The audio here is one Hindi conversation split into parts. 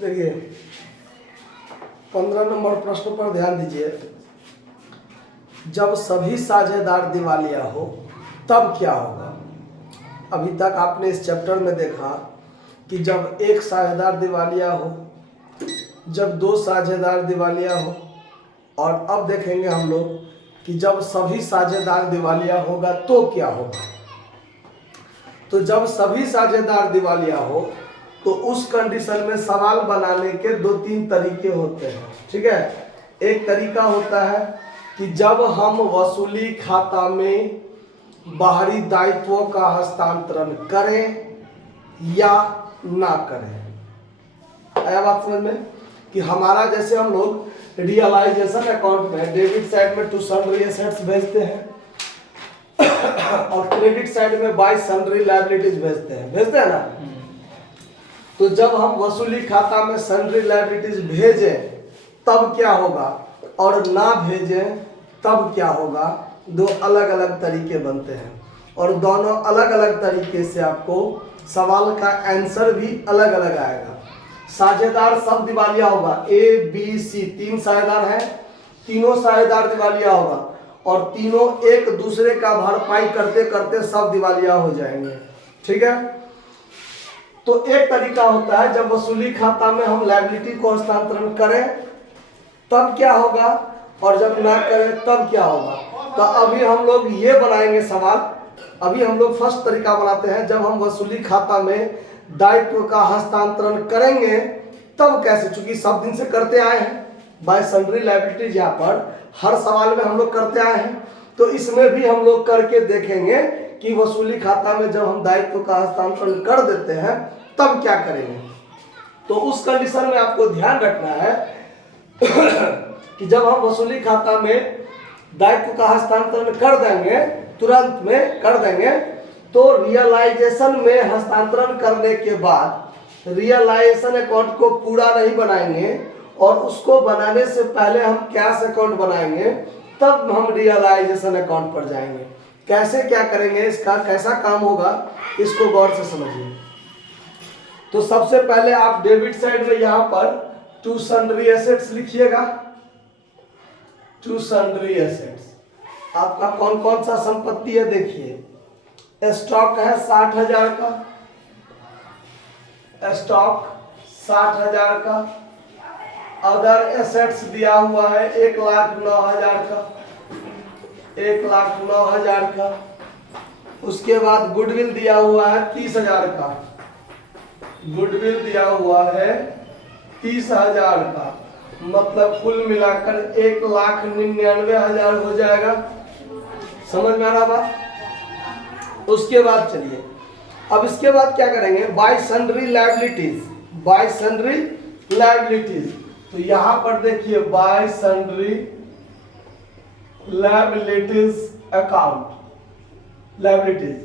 देखिए 15 नंबर प्रश्न पर ध्यान दीजिए। जब सभी साझेदार दिवालिया हो तब क्या होगा। अभी तक आपने इस चैप्टर में देखा कि जब एक साझेदार दिवालिया हो, जब दो साझेदार दिवालिया हो, और अब देखेंगे हम लोग कि जब सभी साझेदार दिवालिया होगा तो क्या होगा। तो जब सभी साझेदार दिवालिया हो तो उस कंडीशन में सवाल बनाने के 2-3 तरीके होते हैं, ठीक है। एक तरीका होता है कि जब हम वसूली खाता में बाहरी दायित्वों का हस्तांतरण करें या ना करें। आया बात समझ में कि हमारा जैसे हम लोग रियलाइजेशन अकाउंट में डेबिट साइड में टू सन्ड्री एसेट्स भेजते हैं और क्रेडिट साइड में बाय सन्ड्री लायबिलिटीज भेजते हैं ना। तो जब हम वसूली खाता में सन्ड्री लायबिलिटीज भेजें तब क्या होगा और ना भेजें तब क्या होगा, दो अलग अलग तरीके बनते हैं और दोनों अलग अलग तरीके से आपको सवाल का आंसर भी अलग अलग आएगा। साझेदार सब दिवालिया होगा, A, B, C 3 साझेदार हैं, तीनों साझेदार दिवालिया होगा और तीनों एक दूसरे का भरपाई करते करते सब दिवालिया हो जाएंगे, ठीक है। तो एक तरीका होता है जब वसूली खाता में हम लायबिलिटी को हस्तांतरण करें तब क्या होगा और जब ना करें तब क्या होगा। तो अभी हम लोग ये बनाएंगे सवाल। अभी हम लोग फर्स्ट तरीका बनाते हैं, जब हम वसूली खाता में दायित्व का हस्तांतरण करेंगे तब कैसे, चूंकि सब दिन से करते आए हैं बाय सन्ड्री लायबिलिटीज, यहाँ पर हर सवाल में हम लोग करते आए हैं, तो इसमें भी हम लोग करके देखेंगे कि वसूली खाता में जब हम दायित्व का हस्तांतरण कर देते हैं तब क्या करेंगे। तो उस कंडीशन में आपको ध्यान रखना है कि जब हम वसूली खाता में दायित्व का हस्तांतरण कर देंगे, तुरंत में कर देंगे, तो रियलाइजेशन में हस्तांतरण करने के बाद रियलाइजेशन अकाउंट को पूरा नहीं बनाएंगे और उसको बनाने से पहले हम कैश अकाउंट बनाएंगे, तब हम रियलाइजेशन अकाउंट पर जाएंगे। कैसे क्या करेंगे, इसका कैसा काम होगा, इसको गौर से समझिए। तो सबसे पहले आप डेबिट साइड में यहाँ पर टू सन्ड्री एसेट्स लिखिएगा। टू सन्ड्री एसेट्स आपका कौन कौन सा संपत्ति है, देखिए स्टॉक है 60,000 का, स्टॉक 60,000 का, अदर एसेट्स दिया हुआ है 1,09,000 का, 1,09,000 का। उसके बाद गुडविल दिया हुआ है 30,000 का, गुडविल दिया हुआ है 30,000 का, मतलब कुल मिलाकर 1,99,000 हो जाएगा। समझ में आ रहा बात। उसके बाद चलिए अब इसके बाद क्या करेंगे, bye sundry liabilities, bye sundry liabilities. तो यहां पर देखिए bye sundry liabilities account, liabilities,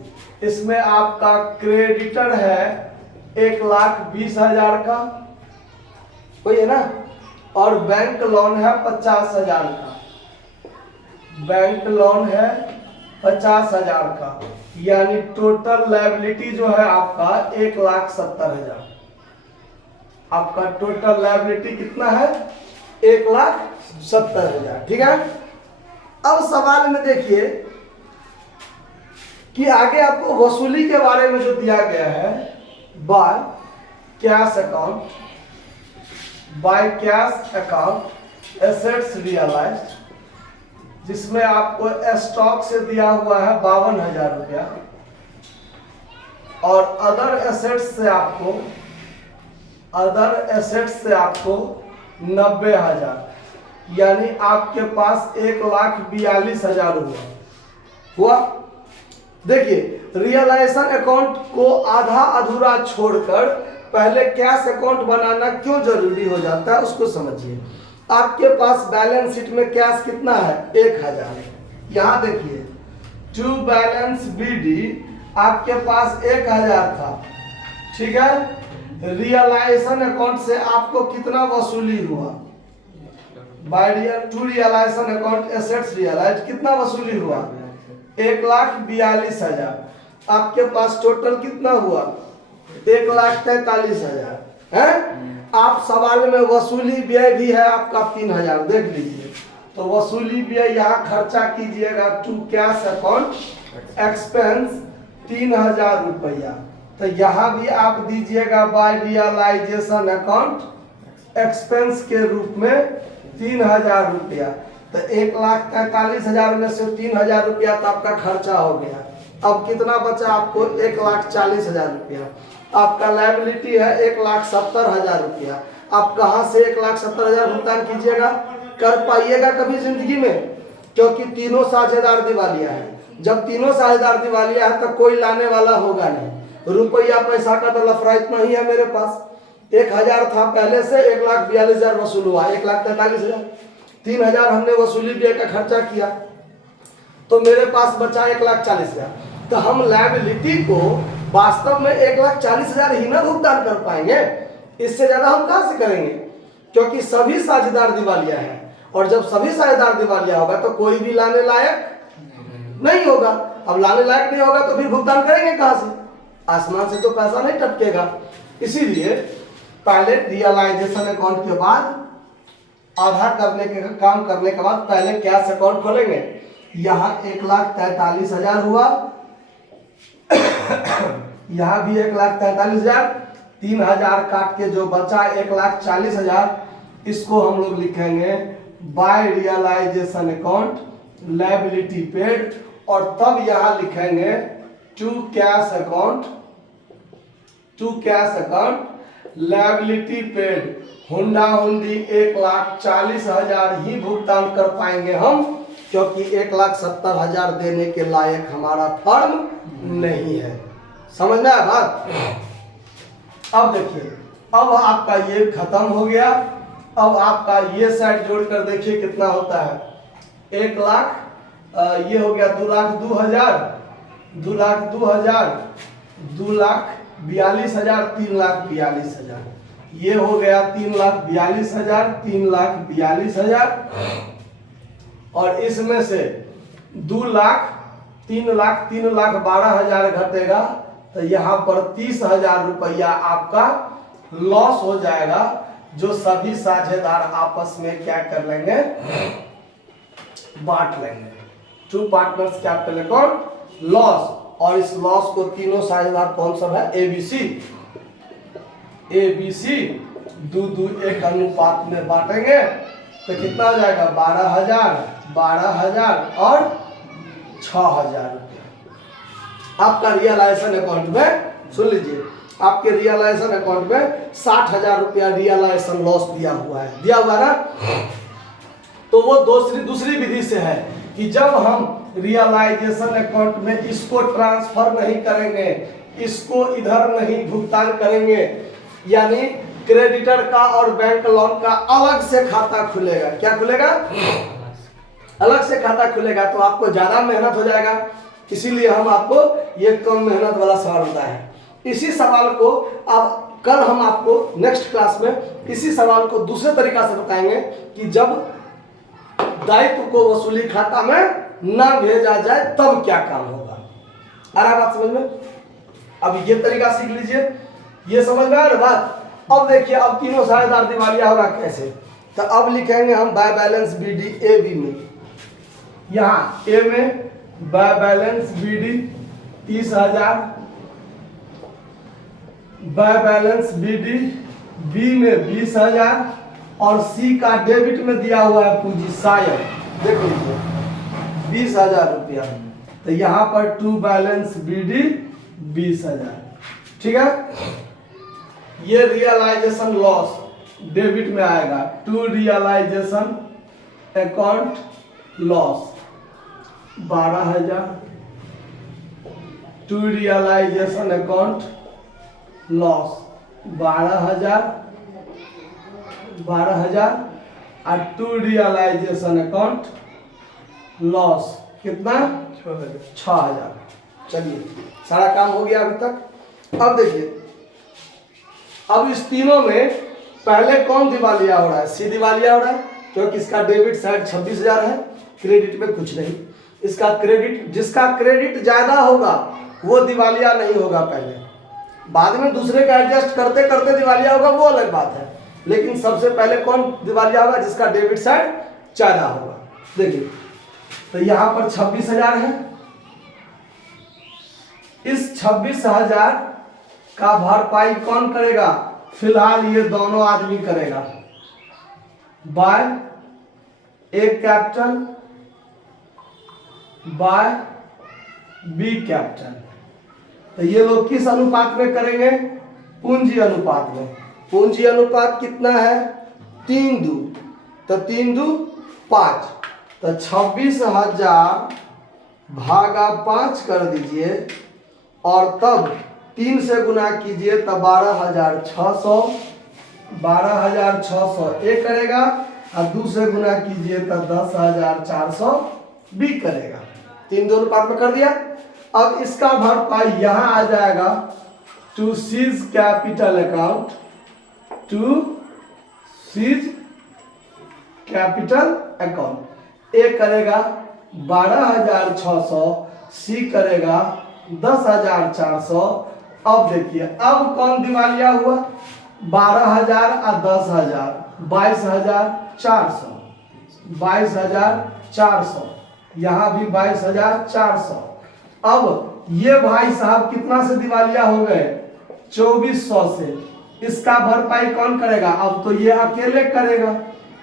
इसमें आपका क्रेडिटर है 1,20,000 का, वही है ना, और बैंक लोन है 50,000 का, बैंक लोन है 50,000 का, यानी टोटल लायबिलिटी जो है आपका 1,70,000। आपका टोटल लायबिलिटी कितना है, 1,70,000, ठीक है। अब सवाल में देखिए कि आगे आपको वसूली के बारे में जो दिया गया है, by cash account, by cash account assets realized, जिसमें आपको स्टॉक से दिया हुआ है 52,000 रुपया और अदर एसेट्स से आपको 90,000, यानी आपके पास 1,42,000 हुआ। देखिए रियलाइजेशन अकाउंट को आधा अधूरा छोड़कर पहले कैश अकाउंट बनाना क्यों जरूरी हो जाता है, उसको समझिए। आपके पास बैलेंस शीट में कैश कितना है, 1,000। यहाँ देखिए टू बैलेंस BD आपके पास 1,000 था, ठीक है। रियलाइजेशन अकाउंट से आपको कितना वसूली हुआ, to realization account assets realize कितना वसूली हुआ, 1,42,000। आपके पास टोटल कितना हुआ, 1,43,000 है। आप सवाल में वसूली व्यय भी है आपका 3000, देख लीजिए। तो वसूली व्यय यहाँ खर्चा कीजिएगा टू कैश अकाउंट एक्सपेंस 3000 रुपया। तो यहाँ भी आप दीजिएगा बाय रियलाइजेशन अकाउंट एक्सपेंस के रूप में 3000 रुपया। तो 1,43,000 में से 3000 रुपया तो आपका खर्चा हो गया। अब कितना बचा आपको? 1,40,000 रुपया। आपका लायबिलिटी है 1,70,000 रुपया। आप कहाँ से 1,70,000 भुगतान कीजिएगा? कर पाइएगा कभी जिंदगी में? क्योंकि तीनों साझेदार दिवालिया है। जब तीनों साझेदार दिवालिया है तो कोई लाने वाला होगा नहीं। रुपया पैसा का तो लफड़ा इतना ही है मेरे पास। 1,000 था पहले से, 1,42,000 वसूल हुआ, 1,43,000। 3,000 हमने वसूली व्यय का खर्चा किया तो मेरे पास बचा 1,40,000। तो हम लायबिलिटी को वास्तव में 1,40,000 ही ना भुगतान कर पाएंगे, इससे ज्यादा हम कहां से करेंगे? क्योंकि सभी साझेदार दिवालिया है, और जब सभी साझेदार दिवालिया होगा तो कोई भी लाने लायक नहीं होगा। अब लाने लायक नहीं होगा तो फिर भुगतान करेंगे कहां से? आसमान से तो पैसा नहीं टपकेगा। इसीलिए पहले रियलाइजेशन अकाउंट के बाद, आधा करने के काम करने के बाद पहले कैश अकाउंट खोलेंगे। यहाँ 1,43,000 हुआ, यहाँ भी 1,43,000, 3,000 काट के जो बचा 1,40,000, इसको हम लोग लिखेंगे by realization account liability paid, और तब यहाँ लिखेंगे to cash account liability paid. हुंडा हुंडी 1,40,000 ही भुगतान कर पाएंगे हम, क्योंकि 1,70,000 देने के लायक हमारा फर्म नहीं है। समझ में आया बात? अब देखिए, अब आपका ये खत्म हो गया। अब आपका ये साइड जोड़कर देखिए कितना होता है। 1,00,000, ये हो गया 2,02,000, 2,02,000, 2,42,000, 3,42,000। ये हो गया 3,42,000, 3,42,000, और इसमें से 3,12,000 घटेगा तो यहाँ पर 30,000 रुपया आपका लॉस हो जाएगा, जो सभी साझेदार आपस में क्या कर लेंगे? बांट लेंगे। To partners capital account loss, और इस लॉस को तीनों साझेदार कौन सब है? ABC 2:1 अनुपात में बांटेंगे तो कितना हो जाएगा? 12,000, 12,000 और 6,000 रुपया। आपका रियलाइजेशन अकाउंट में, सुन लीजिए, आपके रियलाइजेशन अकाउंट में 60,000 रुपया रियलाइजेशन लॉस दिया हुआ है, दिया हुआ ना? तो वो दूसरी विधि से है कि जब हम रियलाइजेशन अकाउंट में इसको ट्रांसफर नहीं करेंगे, इसको इधर नहीं भुगतान करेंगे, यानी क्रेडिटर का और बैंक लोन का अलग से खाता खुलेगा। क्या खुलेगा? अलग से खाता खुलेगा, तो आपको ज्यादा मेहनत हो जाएगा। इसीलिए हम आपको ये कम मेहनत वाला सवाल बताए हैं। इसी सवाल को अब कल हम आपको नेक्स्ट क्लास में इसी सवाल को दूसरे तरीका से बताएंगे कि जब दायित्व को वसूली खाता में ना भेजा जाए तब क्या काम होगा। आ रहा बात समझ में? अब ये तरीका सीख लीजिए, ये समझ में आ रहा बात? अब देखिए, अब तीनों साझेदार दिवालिया होगा कैसे? तो अब लिखेंगे हम बाय बैलेंस BD AB में। यहाँ ए में by balance BD 30,000, by balance BD B में 20,000, और C का डेबिट में दिया हुआ है पूंजी शायद, देख लीजिए 20,000 रुपया। तो यहाँ पर टू बैलेंस BD 20,000, ठीक है। ये रियलाइजेशन लॉस डेबिट में आएगा, to realization account loss 12,000, to realization account loss 12,000, 12,000, और टू रियलाइजेशन अकाउंट लॉस कितना? 6,000। चलिए, सारा काम हो गया अभी तक। अब देखिए, अब इस तीनों में पहले कौन दिवालिया हो रहा है? C दिवालिया हो रहा है, क्योंकि इसका डेबिट साइड 26,000 है, क्रेडिट में कुछ नहीं। इसका क्रेडिट, जिसका क्रेडिट ज्यादा होगा वो दिवालिया नहीं होगा पहले, बाद में दूसरे का एडजस्ट करते करते दिवालिया होगा, वो अलग बात है। लेकिन सबसे पहले कौन दिवालिया होगा? जिसका डेबिट साइड ज्यादा होगा। देखिए तो यहां पर 26,000 है, इस 26,000 का भरपाई कौन करेगा? फिलहाल ये दोनों आदमी करेगा, by A capital by B capital. तो ये लोग किस अनुपात में करेंगे? पूंजी अनुपात में। पूंजी अनुपात कितना है? 3:2, तो 3:2 5, तो 26,000 भागा 5 कर दीजिए और तब 3 से गुना कीजिए तब 12,600, 12,600 ए करेगा और 2 से गुना कीजिए तब 10,400 बी करेगा। 3:2 अनुपात में कर दिया। अब इसका भरपाई यहां आ जाएगा to C's capital account, to C's capital account. A करेगा 12,600, सी करेगा 10,400। अब देखिए अब कौन दिवालिया हुआ? 12,000 और 10,000, 22,400, 22,400, यहाँ भी 22,400। अब ये भाई साहब कितना से दिवालिया हो गए? 2400 से। इसका भरपाई कौन करेगा? अब तो ये अकेले करेगा,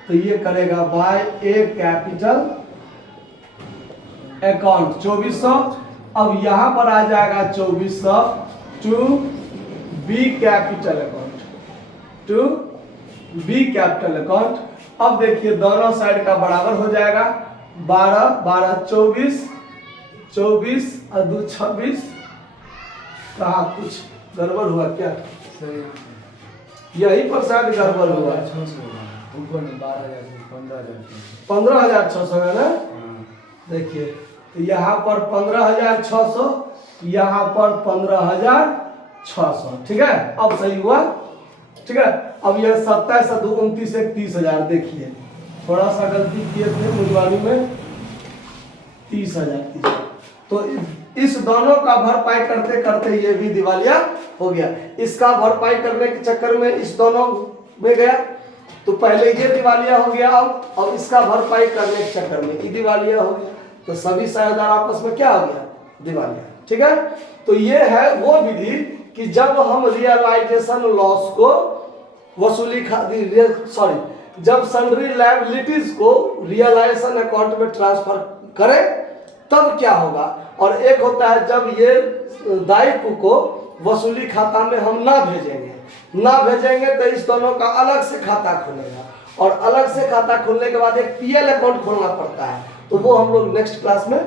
तो ये करेगा बाय ए कैपिटल अकाउंट 2400। अब यहां पर आ जाएगा 2400 to B capital account, to B capital account. अब देखिए दोनों साइड का बराबर हो जाएगा, 12 12 24, 24 और 2 26। कहा कुछ गड़बड़ हुआ क्या? यही पर शायद गड़बड़ हुआ। 15,600 है ना? देखिए तो यहाँ पर 15,600, यहाँ पर 15,600। ठीक है, अब सही हुआ। ठीक है, अब यह 27 और 2 29 एक 30,000। देखिए थोड़ा सा गलती किए थे मुजवानी में, 30,000। तो इस दोनों का भरपाई करते करते ये भी दिवालिया हो गया। इसका भरपाई करने के चक्कर में इस दोनों में गया, तो पहले ये दिवालिया हो गया, अब इसका भरपाई करने के चक्कर में ये दिवालिया हो गया। तो सभी साझेदार आपस में क्या हो गया? दिवालिया। ठीक है, तो ये है वो विधि कि जब हम रियलाइजेशन लॉस को वसूली जब सन्ड्री लायबिलिटीज को रियलाइजेशन अकाउंट में ट्रांसफर करें तब क्या होगा। और एक होता है जब ये दायित्व को वसूली खाता में हम ना भेजेंगे तो इस दोनों का अलग से खाता खुलेगा, और अलग से खाता खुलने के बाद एक पीएल अकाउंट खोलना पड़ता है। तो वो हम लोग नेक्स्ट क्लास में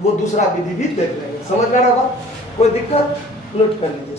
वो दूसरा विधि भी देख लेंगे। समझ में आ रहा बात? कोई दिक्कत? नोट कर लीजिए।